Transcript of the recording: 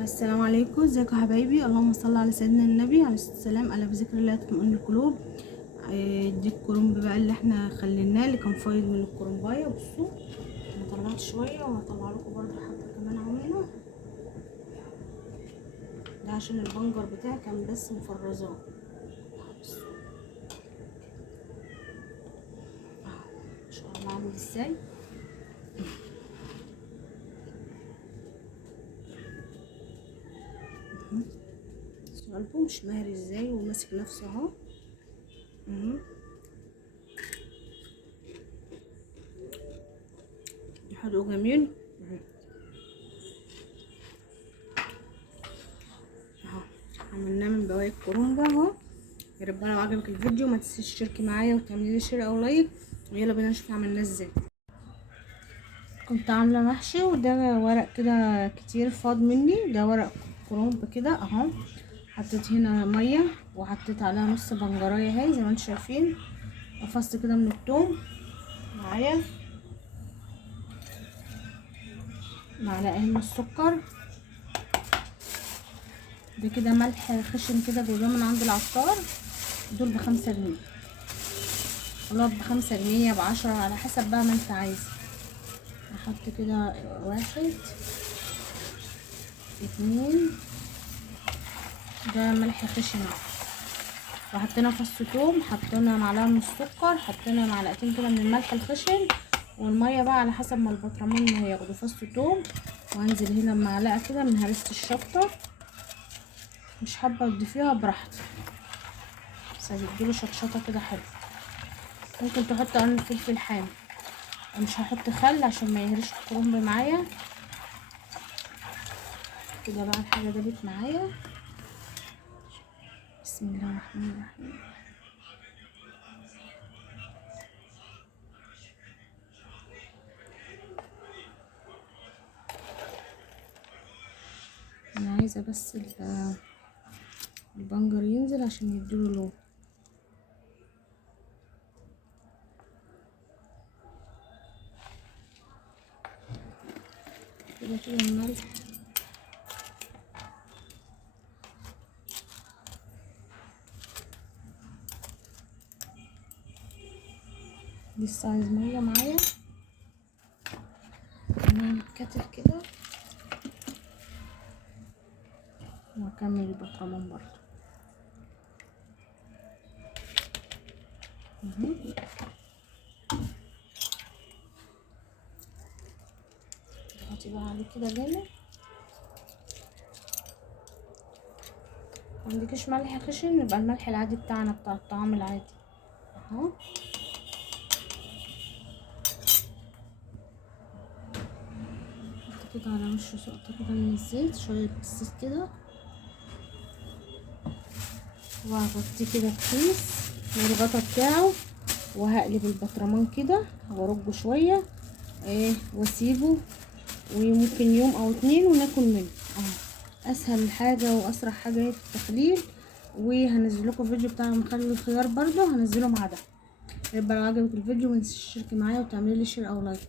السلام عليكم، ازيكم يا حبايبي؟ اللهم صل على سيدنا النبي عليه الصلاه والسلام. الا بذكر الله تطمئن القلوب. دي الكرنب بقى اللي احنا خليناه، اللي كان فايض من الكرنبايه. بصوا انا طلعت شويه وهطلع لكم برضه حتى كمان اهو منه. ده عشان البنجر بتاعي كان بس مفرزاه. بصوا ما شاء الله عامل ازاي. قلبه مش ماهر ازاي وماسك نفسه اهو. حلو جميل اهو. عملناه من بواقي الكرنب اهو. يا رب لو عجبك الفيديو ما تنسيش تشتركي معايا وتعملي لي شير او لايك، ويلا بينا نشوف عملناه ازاي. كنت عامله محشي، وده ورق كده كتير فاض مني، ده ورق كرنب كده اهو. حطيت هنا ميه وحطيت عليها نص بنجرايه اهي زي ما انتم شايفين، وفص كده من الثوم معايا، معلقتين من السكر. ده كده ملح خشن كده جايباه من عند العطار، دول ب5 جنيه، ولا ب5 جنيه ب10 على حسب بقى ما انت عايز. احط كده 1 2، ده ملح خشن. وحطينا فص ثوم، حطينا معلقه من السكر، حطينا معلقتين كده من الملح الخشن، والميه بقى على حسب ما البطرمان هياخدوا. فص ثوم، وهنزل هنا بمعلقه كده من هريسه الشطه، مش حابه تضيفيها براحتك، بس هتديله شطشطه كده حلوه. ممكن تحط قرن فلفل حامي. مش هحط خل عشان ما يهرش الكرنب معايا. كده بقى الحاجه دابت معايا. بسم الله الرحمن الرحيم. انا عايزه بس البنجر ينزل عشان يديله لون. كده الملح لسه عايز ميه معايا. انا كاتل كده واكمل البطرمان برضو. احطي بقى عليه كده جامد. معندكش ملح خشن، يبقى الملح العادي بتاعنا بتاع الطعام العادي اهو. كده على وشه سقطه كده من الزيت، شويه بس كده، وهغطيه كده بكيس والغطا بتاعه، وهقلب البطرمان كده وارجه شويه واسيبه، وممكن يوم او 2 وناكل منه اهو. اسهل حاجه واسرع حاجه هي في التخليل. وهنزل لكم الفيديو بتاع مخلل الخيار برضو، هنزله مع ده. يبقى لو عجبك الفيديو ما تنسيش تشتركي معايا وتعملي لي شير او لايك.